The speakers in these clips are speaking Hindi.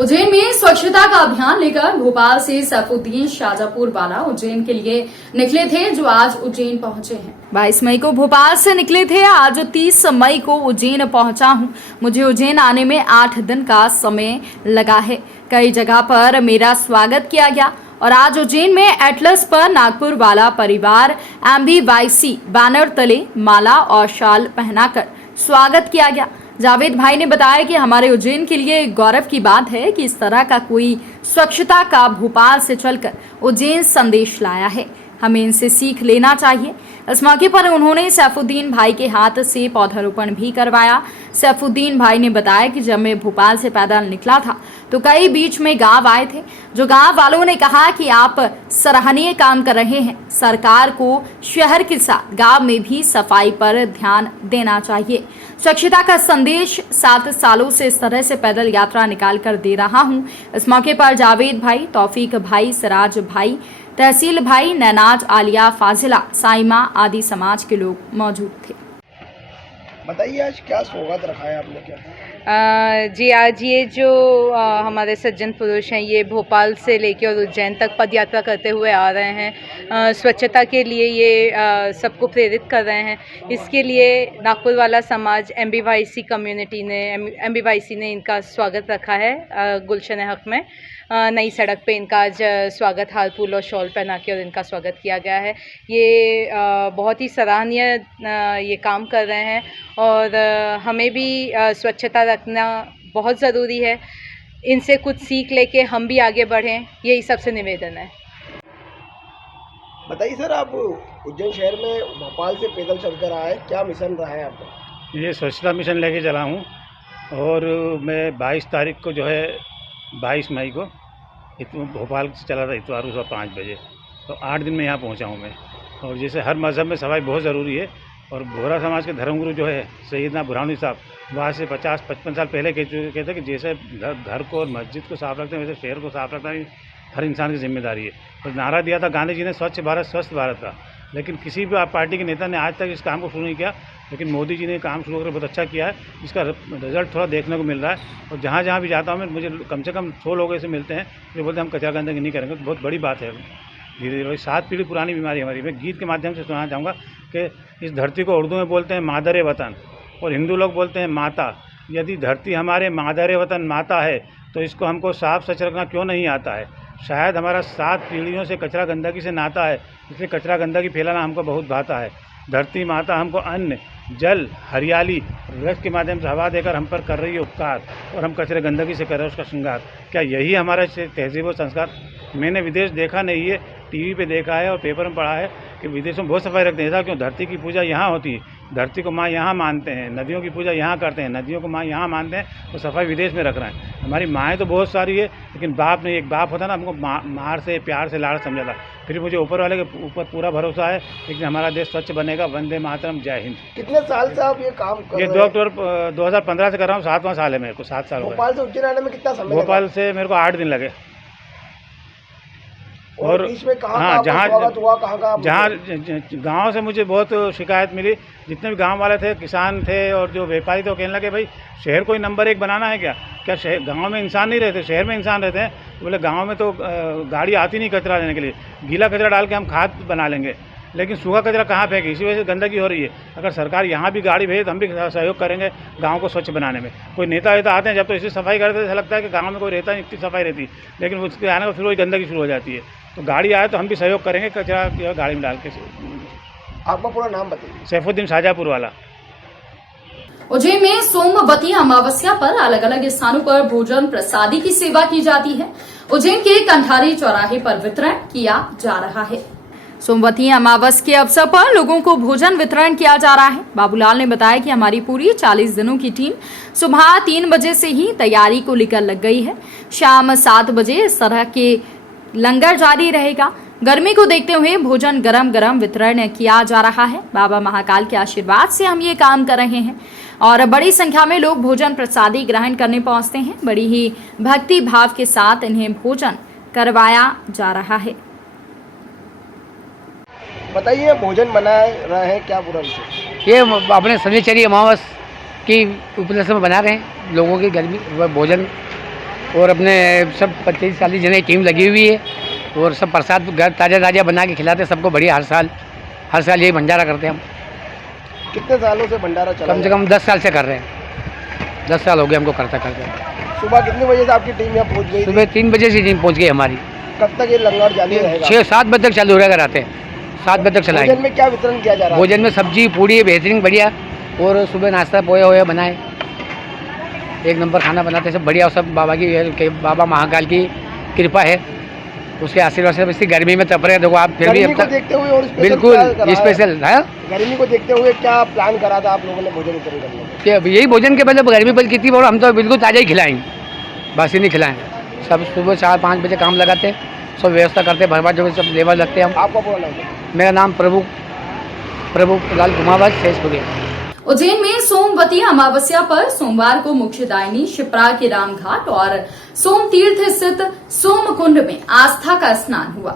उज्जैन में स्वच्छता का अभियान लेकर भोपाल से सैफुद्दीन शाहजहांपुर वाला उज्जैन के लिए निकले थे, जो आज उज्जैन पहुंचे हैं। 22 मई को भोपाल से निकले थे, आज 30 मई को उज्जैन पहुंचा हूं। मुझे उज्जैन आने में 8 दिन का समय लगा है। कई जगह पर मेरा स्वागत किया गया और आज उज्जैन में एटलस पर नागपुर वाला परिवार MBYC बैनर तले माला और शाल पहनाकर स्वागत किया गया। जावेद भाई ने बताया कि हमारे उज्जैन के लिए गौरव की बात है कि इस तरह का कोई स्वच्छता का भोपाल से चलकर उज्जैन संदेश लाया है, हमें इनसे सीख लेना चाहिए। इस मौके पर उन्होंने सैफुद्दीन भाई के हाथ से पौधारोपण भी करवाया। सैफुद्दीन भाई ने बताया कि जब मैं भोपाल से पैदल निकला था तो कई बीच में गांव आए थे, जो गांव वालों ने कहा कि आप सराहनीय काम कर रहे हैं, सरकार को शहर के साथ गांव में भी सफाई पर ध्यान देना चाहिए। स्वच्छता का संदेश 7 सालों से इस तरह से पैदल यात्रा निकाल कर दे रहा हूं। इस मौके पर जावेद भाई, तौफीक भाई, सिराज भाई, तहसील भाई, नैनाज, आलिया, फाजिला, साइमा आदि समाज के लोग मौजूद थे। बताइए आज क्या सौगात रखा है आपने? क्या जी, आज ये जो हमारे सज्जन पुरुष हैं, ये भोपाल से लेके और उज्जैन तक पद यात्रा करते हुए आ रहे हैं। स्वच्छता के लिए ये सबको प्रेरित कर रहे हैं। इसके लिए नागपुर वाला समाज MBYC कम्युनिटी ने MBYC ने इनका स्वागत रखा है गुलशन हक में। नई सड़क पे इनका आज स्वागत हार फूल और शॉल पहना के और इनका स्वागत किया गया है। ये बहुत ही सराहनीय ये काम कर रहे हैं और हमें भी स्वच्छता रखना बहुत ज़रूरी है। इनसे कुछ सीख लेके हम भी आगे बढ़ें, यही सबसे निवेदन है। बताइए सर, आप उज्जैन शहर में भोपाल से पैदल चलकर आए, क्या मिशन रहा है आपका? ये स्वच्छता मिशन लेके चला हूँ और मैं 22 तारीख को जो है 22 मई को भोपाल से चला था इतवार सुबह 5 बजे, तो 8 दिन में यहाँ पहुँचा हूँ मैं। और जैसे हर मज़हब में सफाई बहुत ज़रूरी है और बोहरा समाज के धर्मगुरु जो है सैयदना बुरहानी साहब, वहाँ से 50-55 साल पहले कहते हैं कि जैसे घर को और मस्जिद को साफ़ रखते हैं वैसे शहर को साफ़ रखना हर इंसान की जिम्मेदारी है। और नारा दिया था गांधी जी ने स्वच्छ भारत स्वस्थ भारत का, लेकिन किसी भी पार्टी के नेता ने आज तक इस काम को शुरू नहीं किया। लेकिन मोदी जी ने काम शुरू करके बहुत अच्छा किया है, इसका रिजल्ट थोड़ा देखने को मिल रहा है। और जहाँ जहाँ भी जाता हूँ मैं, मुझे कम से कम 100 लोग ऐसे मिलते हैं जो बोलते हैं हम कचरा गंदगी नहीं करेंगे, तो बहुत बड़ी बात है। धीरे धीरे 7 पीढ़ी पुरानी बीमारी हमारी। मैं गीत के माध्यम से सुनाना चाहूँगा कि इस धरती को उर्दू में बोलते हैं मादर वतन और हिंदू लोग बोलते हैं माता। यदि धरती हमारे मादर वतन माता है तो इसको हमको साफ सच रखना क्यों नहीं आता है? शायद हमारा 7 पीढ़ियों से कचरा गंदगी से नाता है, इसलिए कचरा गंदगी फैलाना हमको बहुत भाता है। धरती माता हमको अन्न, जल, हरियाली, वृक्ष के माध्यम से हवा देकर हम पर कर रही है उपकार और हम कचरे गंदगी से कर रहे हैं उसका श्रृंगार। क्या यही हमारा तहजीब और संस्कार? मैंने विदेश देखा नहीं है, टीवी पे देखा है और पेपर में पढ़ा है कि विदेशों में बहुत सफाई रखते हैं। ऐसा क्यों? धरती की पूजा यहाँ होती है, धरती को माँ यहाँ मानते हैं, नदियों की पूजा यहाँ करते हैं, नदियों को माँ यहाँ मानते हैं, तो सफाई विदेश में रख रहे हैं। हमारी माएँ तो बहुत सारी है, लेकिन बाप ने, एक बाप होता ना, हमको मार से प्यार से लाड़ समझा था। फिर मुझे ऊपर वाले के ऊपर पूरा भरोसा है, लेकिन हमारा देश स्वच्छ बनेगा। वंदे मातरम, जय हिंद। कितने साल से आप ये काम कर रहे हैं? ये 2015 से कर रहा हूँ, 7वां साल है मेरे को, 7 साल हो गए। भोपाल से उज्जैन आने में कितना समय? भोपाल से मेरे को 8 दिन लगे। और बीच में कहाँ जहाँ गांव से मुझे बहुत शिकायत मिली। जितने भी गांव वाले थे, किसान थे और जो व्यापारी थे, वो कहने लगे भाई शहर को ही नंबर 1 बनाना है क्या शहर, गांव में इंसान नहीं रहते, शहर में इंसान रहते हैं। तो बोले गांव में तो गाड़ी आती नहीं कचरा लेने के लिए, गीला कचरा डाल के हम खाद बना लेंगे, लेकिन सूखा कचरा कहाँ फेंके? इसी वजह से गंदगी हो रही है। अगर सरकार यहाँ भी गाड़ी भेजे तो हम भी सहयोग करेंगे गांव को स्वच्छ बनाने में। कोई नेता वेता आते हैं, जब तो इसी सफाई करते हैं, ऐसा लगता है कि गांव में कोई रहता नहीं, इतनी सफाई रहती है, लेकिन उसके आने का फिर वही गंदगी शुरू हो जाती है। तो गाड़ी आए तो हम भी सहयोग करेंगे, कचरा गाड़ी में डाल के। आपका पूरा नाम बताइए। सैफुद्दीन शाहजहांपुर वाला। उज्जैन में सोमवती अमावस्या पर अलग अलग स्थानों पर भोजन प्रसादी की सेवा की जाती है। उज्जैन के कंठारी चौराहे पर वितरण किया जा रहा है। सोमवती अमावस के अवसर पर लोगों को भोजन वितरण किया जा रहा है। बाबूलाल ने बताया कि हमारी पूरी 40 दिनों की टीम सुबह 3 बजे से ही तैयारी को लेकर लग गई है। शाम 7 बजे इस तरह के लंगर जारी रहेगा। गर्मी को देखते हुए भोजन गरम गरम वितरण किया जा रहा है। बाबा महाकाल के आशीर्वाद से हम ये काम कर रहे हैं और बड़ी संख्या में लोग भोजन प्रसादी ग्रहण करने पहुंचते हैं। बड़ी ही भक्ति भाव के साथ इन्हें भोजन करवाया जा रहा है। बताइए, भोजन बना रहे हैं, क्या पूरा विषय? ये अपने शनिचरी अमावस की उपलक्ष्य में बना रहे हैं लोगों की गर्मी भोजन और अपने सब 25-40 जने टीम लगी हुई है और सब प्रसाद घर ताज़ा बना के खिलाते सबको बढ़िया। हर साल यही भंडारा करते हैं हम। कितने सालों से भंडारा चला कम से कम 10 साल से कर रहे हैं। 10 साल हो गए हमको करते। सुबह कितने बजे से आपकी टीम यहाँ पहुँच गई? सुबह 3 बजे से टीम पहुँच गई हमारी। कब तक ये लंगर जारी रहेगा? 6-7 बजे तक चालू रहेगा। रात 7 बजे तक चलाएंगे। भोजन में क्या वितरण किया जा रहा है? भोजन में सब्जी पूड़ी बेहतरीन बढ़िया और सुबह नाश्ता पोया बनाए। एक नंबर खाना बनाते सब बढ़िया। सब बाबा महाकाल की कृपा है, उसके आशीर्वाद से। इसी गर्मी में तप रहे देखो आप, फिर भी अब तक देखते हुए और बिल्कुल स्पेशल है। गर्मी को देखते हुए क्या प्लान करा था आप लोगों ने भोजन वितरण करने का? यही भोजन के पहले गर्मी बल कितनी और हम तो बिल्कुल ताज़ा ही खिलाएंगे, बासी नहीं खिलाएंगे। सब सुबह 4-5 बजे काम लगाते हैं, सब व्यवस्था करते हैं। भरभर जो सब लेबर लगते हैं हम। आपका पूरा नाम? मेरा नाम प्रभु लाल कुमार शेषपुरी। उज्जैन में सोमवती अमावस्या पर सोमवार को मुख्यदायिनी शिप्रा के रामघाट और सोमतीर्थ स्थित सोमकुंड में आस्था का स्नान हुआ।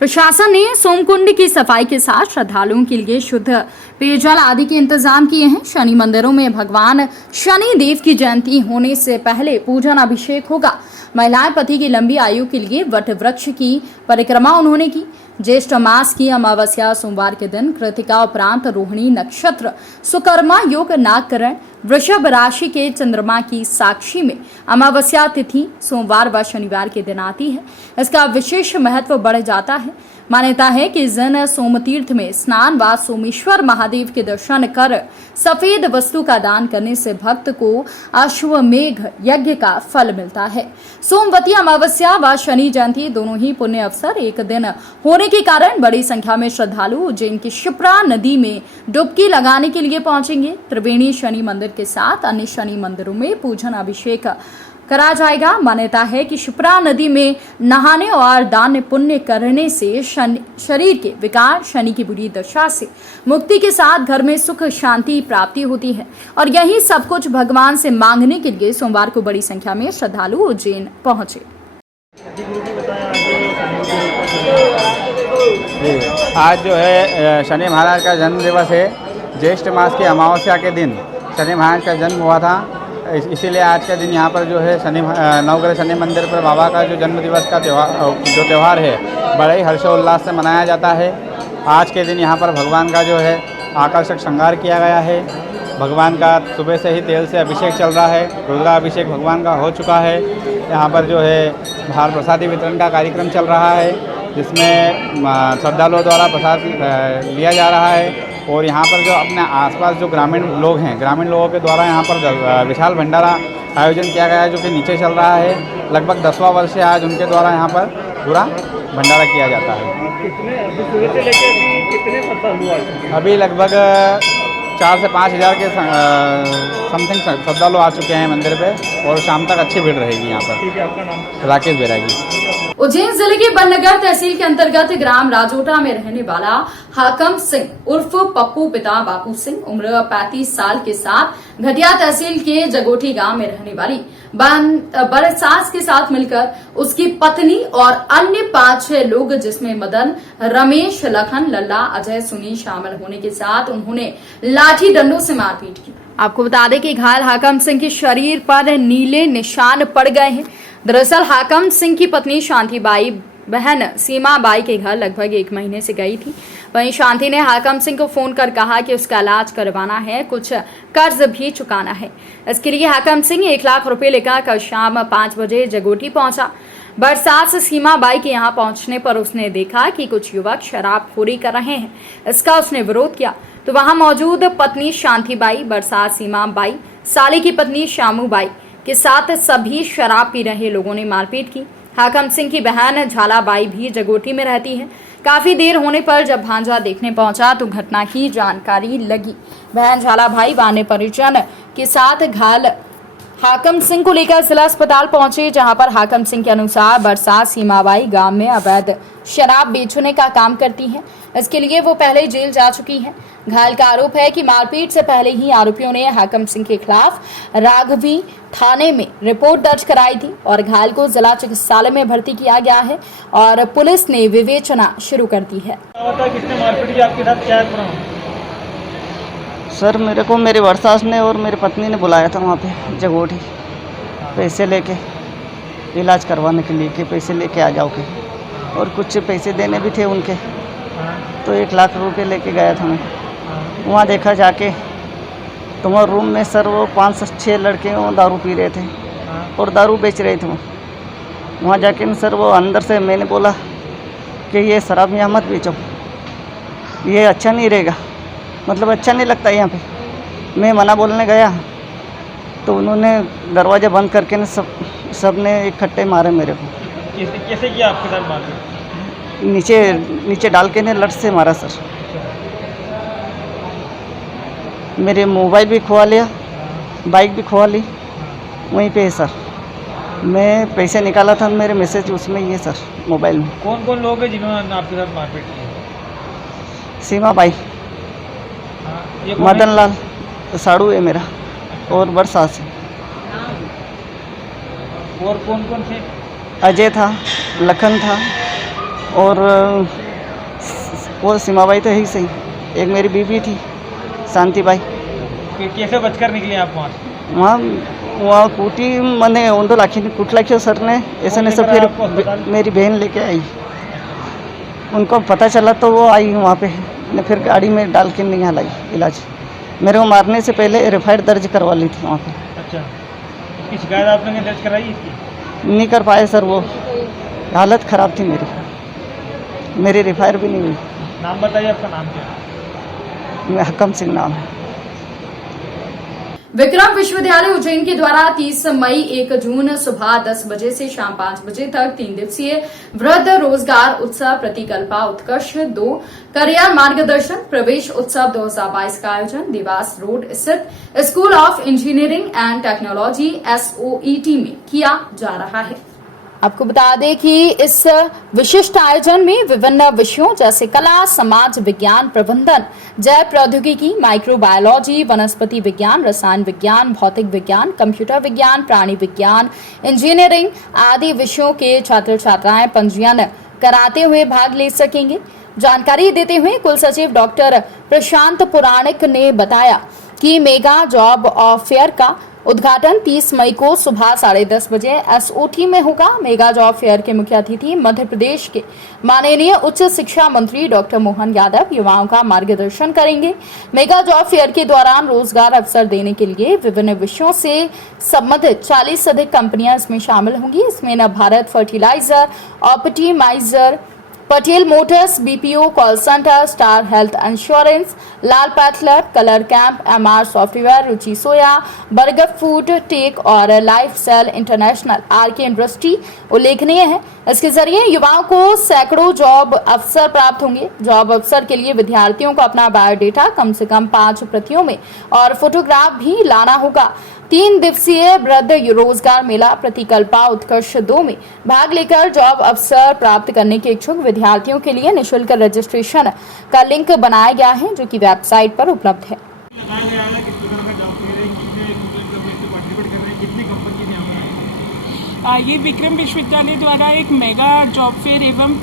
प्रशासन ने सोमकुंड की सफाई के साथ श्रद्धालुओं के लिए शुद्ध पेयजल आदि के इंतजाम किए हैं। शनि मंदिरों में भगवान शनि देव की जयंती होने से पहले पूजन अभिषेक होगा। महिलाएं पति की लंबी आयु के लिए वट वृक्ष की परिक्रमा उन्होंने की। ज्येष्ठ मास की अमावस्या सोमवार के दिन कृतिका उपरांत रोहिणी नक्षत्र सुकर्मा योग नागकरण वृषभ राशि के चंद्रमा की साक्षी में अमावस्या तिथि सोमवार व शनिवार के दिन आती है। इसका विशेष महत्व बढ़ जाता है। मान्यता है कि इस दिन सोमतीर्थ में स्नान व सोमेश्वर महादेव के दर्शन कर सफेद वस्तु का दान करने से भक्त को अश्वमेघ यज्ञ का फल मिलता है। सोमवती अमावस्या व शनि जयंती दोनों ही पुण्य अवसर एक दिन होने के कारण बड़ी संख्या में श्रद्धालु उज्जैन की शिप्रा नदी में डुबकी लगाने के लिए पहुंचेंगे। त्रिवेणी शनि मंदिर के साथ अन्य शनि मंदिरों में पूजन अभिषेक करा जाएगा। मान्यता है कि शिप्रा नदी में नहाने और दान पुण्य करने से शरीर के विकार, शनि की बुरी दशा से मुक्ति के साथ घर में सुख शांति प्राप्ति होती है और यही सब कुछ भगवान से मांगने के लिए सोमवार को बड़ी संख्या में श्रद्धालु उज्जैन पहुंचे। आज जो है शनि महाराज का जन्म दिवस है। ज्येष्ठ मास की अमावस्या के दिन शनि महाराज का जन्म हुआ था, इसीलिए आज के दिन यहाँ पर जो है नवग्रह शनि मंदिर पर बाबा का जो जन्म दिवस का त्यौहार है बड़े ही हर्षोल्लास से मनाया जाता है। आज के दिन यहाँ पर भगवान का जो है आकर्षक श्रृंगार किया गया है। भगवान का सुबह से ही तेल से अभिषेक चल रहा है, रुद्राभिषेक भगवान का हो चुका है। यहाँ पर जो है बाहर प्रसादी वितरण का कार्यक्रम चल रहा है, जिसमें श्रद्धालुओं द्वारा प्रसाद लिया जा रहा है। और यहाँ पर जो अपने आसपास जो ग्रामीण लोग हैं, ग्रामीण लोगों के द्वारा यहाँ पर विशाल भंडारा आयोजन किया गया है, जो कि नीचे चल रहा है। लगभग 10वां वर्ष है आज उनके द्वारा यहाँ पर पूरा भंडारा किया जाता है। अभी लगभग 4 से 5 हज़ार के समथिंग श्रद्धालु आ चुके हैं मंदिर पे और शाम तक अच्छी भीड़ रहेगी यहाँ पर। राकेश बैरागी। उज्जैन जिले के बननगर तहसील के अंतर्गत ग्राम राजोटा में रहने वाला हाकम सिंह उर्फ पप्पू पिता बापू सिंह उम्र 35 साल के साथ घटिया तहसील के जगोठी गांव में रहने वाली बरसास के साथ मिलकर उसकी पत्नी और अन्य 5-6 लोग जिसमें मदन, रमेश, लखन, लल्ला, अजय, सुनी शामिल होने के साथ उन्होंने लाठी डंडों से मारपीट की। आपको बता दें कि घायल हाकम सिंह के शरीर पर नीले निशान पड़ गए हैं। दरअसल हाकम सिंह की पत्नी शांतिबाई बहन सीमा बाई के घर लगभग 1 महीने से गई थी। वहीं शांति ने हाकम सिंह को फोन कर कहा कि उसका इलाज करवाना है, कुछ कर्ज भी चुकाना है। इसके लिए हाकम सिंह 1 लाख रुपए लेकर कल शाम 5 बजे जगोटी पहुंचा। बरसात से सीमा बाई के यहाँ पहुंचने पर उसने देखा कि कुछ युवक शराबखोरी कर रहे हैं। इसका उसने विरोध किया तो वहां मौजूद पत्नी शांतिबाई, बरसात, सीमा बाई, साली की पत्नी शामू बाई के साथ सभी शराब पी रहे लोगों ने मारपीट की। हाकम सिंह की बहन झालाबाई भी जगोटी में रहती है। काफी देर होने पर जब भांजा देखने पहुंचा तो घटना की जानकारी लगी। बहन झालाबाई वाने परिजन के साथ घायल हाकम सिंह को लेकर जिला अस्पताल पहुंचे, जहां पर हाकम सिंह के अनुसार बरसात सीमाबाई गांव में अवैध शराब बेचने का काम करती हैं। इसके लिए वो पहले जेल जा चुकी हैं। घायल का आरोप है कि मारपीट से पहले ही आरोपियों ने हाकम सिंह के खिलाफ राघवी थाने में रिपोर्ट दर्ज कराई थी और घायल को जिला चिकित्सालय में भर्ती किया गया है और पुलिस ने विवेचना शुरू कर दी है। किसने मारपीट की आपके साथ, क्या सर मेरे को मेरी वर्षास ने और मेरी पत्नी ने बुलाया था वहाँ पे जगोटी पैसे लेके। इलाज करवाने के लिए कि पैसे लेके आ जाओ के, और कुछ पैसे देने भी थे उनके, तो 1 लाख रुपए लेके गया था मैं। वहाँ देखा जाके तो वहाँ रूम में सर वो 5 से 6 लड़के वो दारू पी रहे थे और दारू बेच रहे थे वो। वहाँ जाके सर वो अंदर से मैंने बोला कि ये शराब यहाँ मत बेचो, ये अच्छा नहीं रहेगा, मतलब अच्छा नहीं लगता यहाँ पे। मैं मना बोलने गया तो उन्होंने दरवाज़ा बंद करके न सब ने इकट्ठे मारे मेरे को। कैसे किया आपके साथ मारपीट? नीचे डाल के ने लट से मारा सर। मेरे मोबाइल भी खो लिया, बाइक भी खो ली, वहीं पे है सर। मैं पैसे निकाला था, मेरे मैसेज उसमें ही है सर मोबाइल में। कौन कौन लोग हैं जिन्होंने आपके साथ मारपीट की? सीमा बाई, ये कौन मदन लाल साड़ू है मेरा, और बरसात से। और कौन कौन थे? अजय था, लखन था, और वो सीमा बाई तो है ही सही, एक मेरी बीबी थी शांति बाई। कैसे बचकर निकले आप वहाँ से? वहाँ कूटी मैंने उन 2 लाखी कुटलाखियों सर ने ऐसे ने सब, फिर मेरी बहन लेके आई, उनको पता चला तो वो आई वहाँ पे ने फिर गाड़ी में डाल के नहीं लाई इलाज। मेरे को मारने से पहले एफआईआर दर्ज करवा ली थी वहाँ पे। अच्छा, इसकी शिकायत आपने दर्ज कराई इसकी? नहीं कर पाए सर, वो हालत ख़राब थी मेरी एफआईआर भी नहीं हुई। नाम बताइए, आपका नाम क्या है? मैं हकम सिंह नाम है। विक्रम विश्वविद्यालय उज्जैन के द्वारा 30 मई 1 जून सुबह 10 बजे से शाम 5 बजे तक 3 दिवसीय वृद्ध रोजगार उत्सव प्रतिकल्पा उत्कर्ष 2 करियर मार्गदर्शन प्रवेश उत्सव 2022 का आयोजन देवास रोड स्थित school of engineering and technology SOET में किया जा रहा है। आपको बता दें कि इस विशिष्ट आयोजन में विभिन्न विषयों जैसे कला, समाज विज्ञान, प्रबंधन, जैव प्रौद्योगिकी, माइक्रोबायोलॉजी, वनस्पति विज्ञान, रसायन विज्ञान, भौतिक विज्ञान, कंप्यूटर विज्ञान, प्राणी विज्ञान, इंजीनियरिंग आदि विषयों के छात्र छात्राएं पंजीयन कराते हुए भाग ले सकेंगे। जानकारी देते हुए कुल सचिव डॉक्टर प्रशांत पुराणिक ने बताया कि मेगा जॉब फेयर का उद्घाटन 30 मई को सुबह 10:30 बजे SOT में होगा। मेगा जॉब फेयर के मुख्य अतिथि मध्य प्रदेश के माननीय उच्च शिक्षा मंत्री डॉक्टर मोहन यादव युवाओं का मार्गदर्शन करेंगे। मेगा जॉब फेयर के दौरान रोजगार अवसर देने के लिए विभिन्न विषयों से संबंधित 40 से अधिक कंपनियां इसमें शामिल होंगी। इसमें Bharat fertilizer, optimizer, Patel motors, BPO, call centre, star health insurance, Lal पैथलर, colour camp, MR software, Ruchi soya, burger food tech और life cell international RK industry उल्लेखनीय है। इसके जरिए युवाओं को सैकड़ों जॉब अवसर प्राप्त होंगे। जॉब अवसर के लिए विद्यार्थियों को अपना बायोडेटा कम से कम 5 प्रतियों में और फोटोग्राफ भी लाना होगा। 3 दिवसीय वृद्ध रोजगार मेला प्रतिकल्पा उत्कर्ष 2 में भाग लेकर जॉब अवसर प्राप्त करने के इच्छुक विद्यार्थियों के लिए निःशुल्क रजिस्ट्रेशन का लिंक बनाया गया है, जो कि वेबसाइट पर उपलब्ध है। ये विक्रम विश्वविद्यालय द्वारा एक मेगा जॉब फेयर एवं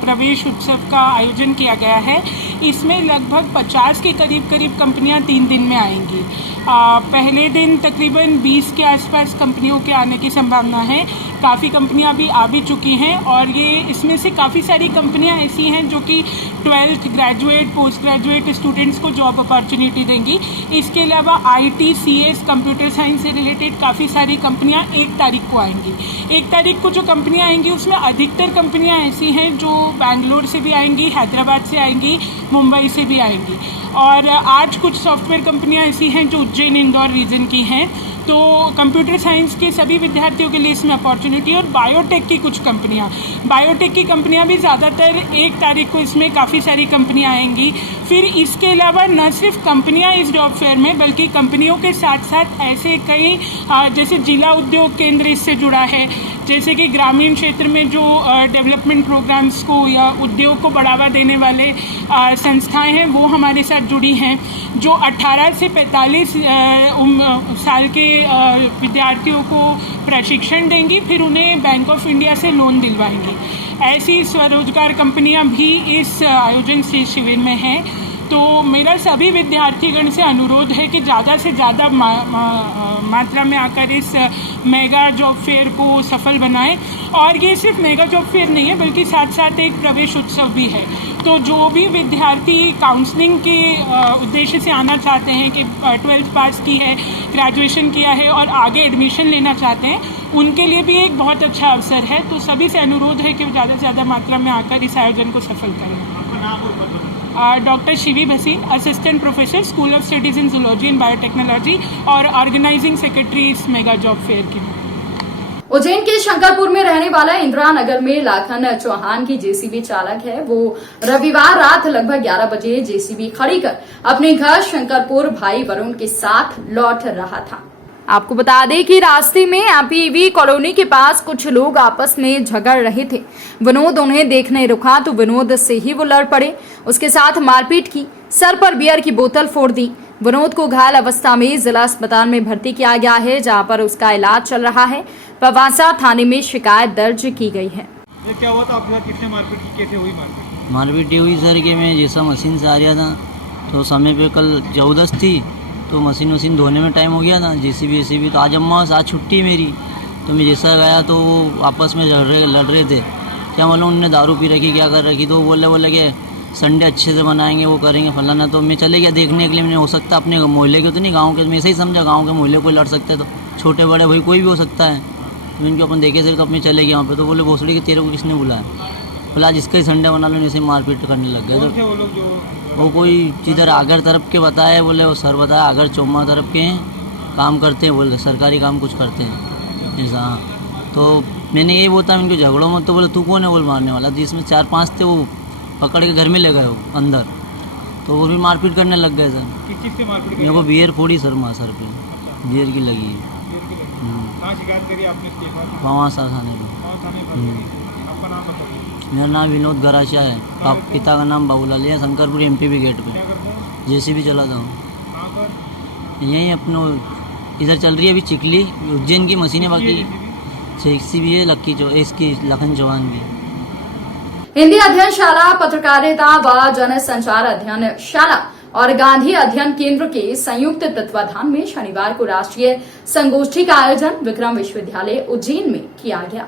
प्रवेश उत्सव का आयोजन किया गया है। इसमें लगभग 50 के करीब कंपनियां 3 दिन में आएंगी। पहले दिन तकरीबन 20 के आसपास कंपनियों के आने की संभावना है। काफ़ी कंपनियां अभी आ भी चुकी हैं और ये इसमें से काफ़ी सारी कंपनियां ऐसी हैं जो कि 12th graduate, post graduate students को जॉब अपॉर्चुनिटी देंगी। इसके अलावा IT, CS, कंप्यूटर साइंस से रिलेटेड काफ़ी सारी कंपनियां 1 तारीख को आएंगी। 1 तारीख को जो कंपनियां आएंगी उसमें अधिकतर कंपनियां ऐसी हैं जो बैंगलोर से भी आएंगी, हैदराबाद से आएंगी, मुंबई से भी आएंगी। और आज कुछ सॉफ्टवेयर कंपनियां ऐसी हैं जो उज्जैन इंदौर रीजन की हैं। तो कंप्यूटर साइंस के सभी विद्यार्थियों के लिए इसमें अपॉर्चुनिटी, और बायोटेक की कुछ कंपनियां भी ज़्यादातर 1 तारीख को इसमें काफ़ी सारी कंपनियां आएंगी। फिर इसके अलावा न सिर्फ कंपनियां इस जॉब फेयर में, बल्कि कंपनियों के साथ साथ ऐसे कई जैसे जिला उद्योग केंद्र इससे जुड़ा है, जैसे कि ग्रामीण क्षेत्र में जो डेवलपमेंट प्रोग्राम्स को या उद्योग को बढ़ावा देने वाले संस्थाएं हैं वो हमारे साथ जुड़ी हैं, जो 18 से 45 साल के विद्यार्थियों को प्रशिक्षण देंगी, फिर उन्हें बैंक ऑफ इंडिया से लोन दिलवाएंगी। ऐसी स्वरोजगार कंपनियां भी इस आयोजन शिविर में हैं। तो मेरा सभी विद्यार्थीगण से अनुरोध है कि ज़्यादा से ज़्यादा मात्रा में आकर इस मेगा जॉब फेयर को सफल बनाएं। और ये सिर्फ मेगा जॉब फेयर नहीं है बल्कि साथ साथ एक प्रवेश उत्सव भी है। तो जो भी विद्यार्थी काउंसलिंग के उद्देश्य से आना चाहते हैं कि 12th पास की है, ग्रेजुएशन किया है और आगे एडमिशन लेना चाहते हैं, उनके लिए भी एक बहुत अच्छा अवसर है। तो सभी से अनुरोध है कि वो ज़्यादा से ज़्यादा मात्रा में आकर इस आयोजन को सफल करें। Doctor Shivi Bhasin, assistant professor, school of studies in zoology and biotechnology और ऑर्गेनाइजिंग सेक्रेटरी इस मेगा जॉब फेयर की। उज्जैन के शंकरपुर में रहने वाला इंदिरा नगर में लाखन चौहान की जेसीबी चालक है। वो रविवार रात लगभग 11 बजे जेसीबी खड़ी कर अपने घर शंकरपुर भाई वरुण के साथ लौट रहा था। आपको बता दें कि रास्ते में एमपीवी कॉलोनी के पास कुछ लोग आपस में झगड़ रहे थे। विनोद उन्हें देखने रुका तो विनोद से ही वो लड़ पड़े, उसके साथ मारपीट की, सर पर बियर की बोतल फोड़ दी। विनोद को घायल अवस्था में जिला अस्पताल में भर्ती किया गया है, जहां पर उसका इलाज चल रहा है। पवासा थाने में शिकायत दर्ज की गई है। ये क्या हुआ था आपके साथ? किसने मारपीट की? कैसे हुई मारपीट? मारपीट ये हुई सर कि मैं जैसा मशीन से आ रहा था तो समय पे कल 14 थी तो मशीन धोने में टाइम हो गया था। जेसीबी तो आज आज छुट्टी मेरी, तो मैं जैसा गया तो वो आपस में लड़ रहे थे। क्या मालूम उन्होंने दारू पी रखी, क्या कर रखी, तो बोले कि संडे अच्छे से मनाएंगे, वो करेंगे फलाना। तो मैं चले गया देखने के लिए। मैंने हो सकता अपने मोहल्ले के तो नहीं, गाँव के, मैं ऐसे ही समझा गाँव के मोहल्ले कोई लड़ सकते तो छोटे बड़े भाई कोई भी हो सकता है। तो इनको अपन देखे थे तो अपने चले गए वहाँ पे। तो बोले भोसड़ी कि तेरे को किसने बुलाया? बोला आज इसका ही संडे बना लो, ऐसे मारपीट करने लग गए। तो वो कोई इधर आगर तरफ के बताए, बोले वो सर बताया आगर चौमा तरफ के हैं, काम करते हैं, बोले सरकारी काम कुछ करते हैं ऐसा। हाँ तो मैंने यही बोलता इनको झगड़ो मत। तो बोले तू कौन है बोल मारने वाला? जिसमें 4-5 थे वो पकड़ के घर में ले गए वो अंदर, तो वो भी मारपीट करने लग गए सर। किस चीज़ से मारपीट? मेरे को बियर फोड़ी सर सर पे, बियर की लगी है। कहाँ शिकायत करी आपने इसके बाद? पवासा थाने में। आपका नाम बताइए। मेरा नाम विनोद गरासिया है, पिता का नाम बाबूलाल है, शंकरपुर एमपीवी गेट पे जेसीबी चलाता हूँ। यहीं अपने इधर चल रही है अभी चिकली उज्जैन की मशीनें, बाकी जेसीबी है इसकी लखन चौहान की। हिंदी अध्ययनशाला, पत्रकारिता व जन संचार अध्ययनशाला और गांधी अध्ययन केंद्र के संयुक्त तत्वाधान में शनिवार को राष्ट्रीय संगोष्ठी का आयोजन विक्रम विश्वविद्यालय उज्जैन में किया गया।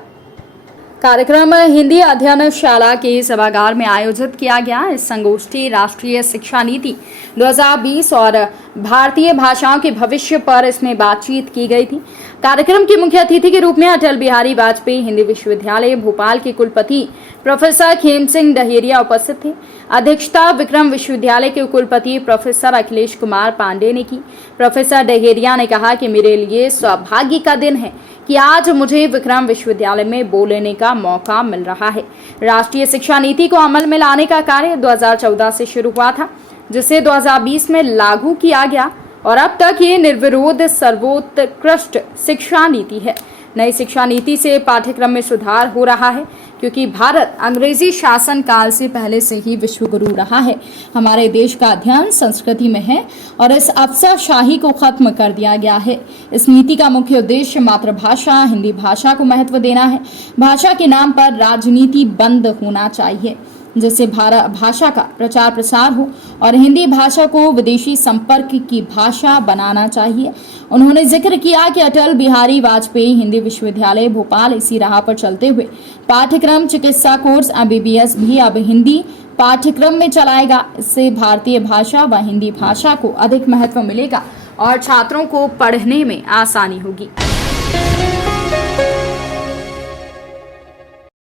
कार्यक्रम हिंदी अध्ययनशाला के सभागार में आयोजित किया गया। इस संगोष्ठी राष्ट्रीय शिक्षा नीति 2020 और भारतीय भाषाओं के भविष्य पर इसमें बातचीत की गई थी। कार्यक्रम के मुख्य अतिथि के रूप में अटल बिहारी वाजपेयी हिंदी विश्वविद्यालय भोपाल के कुलपति प्रोफेसर खेम सिंह डहेरिया उपस्थित थे। अध्यक्षता विक्रम विश्वविद्यालय के कुलपति प्रोफेसर अखिलेश कुमार पांडे ने की। प्रोफेसर डहेरिया ने कहा कि मेरे लिए सौभाग्य का दिन है कि आज मुझे विक्रम विश्वविद्यालय में बोलने का मौका मिल रहा है। राष्ट्रीय शिक्षा नीति को अमल में लाने का कार्य 2014 से शुरू हुआ था, जिसे 2020 में लागू किया गया और अब तक ये निर्विरोध सर्वोत्कृष्ट शिक्षा नीति है। नई शिक्षा नीति से पाठ्यक्रम में सुधार हो रहा है, क्योंकि भारत अंग्रेजी शासन काल से पहले से ही विश्वगुरु रहा है। हमारे देश का अध्ययन संस्कृति में है और इस अफसरशाही को खत्म कर दिया गया है। इस नीति का मुख्य उद्देश्य मातृभाषा हिंदी भाषा को महत्व देना है। भाषा के नाम पर राजनीति बंद होना चाहिए, जिससे भाषा का प्रचार प्रसार हो और हिंदी भाषा को विदेशी संपर्क की भाषा बनाना चाहिए। उन्होंने जिक्र किया कि अटल बिहारी वाजपेयी हिंदी विश्वविद्यालय भोपाल इसी राह पर चलते हुए पाठ्यक्रम चिकित्सा कोर्स MBBS भी अब हिंदी पाठ्यक्रम में चलाएगा। इससे भारतीय भाषा व हिंदी भाषा को अधिक महत्व मिलेगा और छात्रों को पढ़ने में आसानी होगी।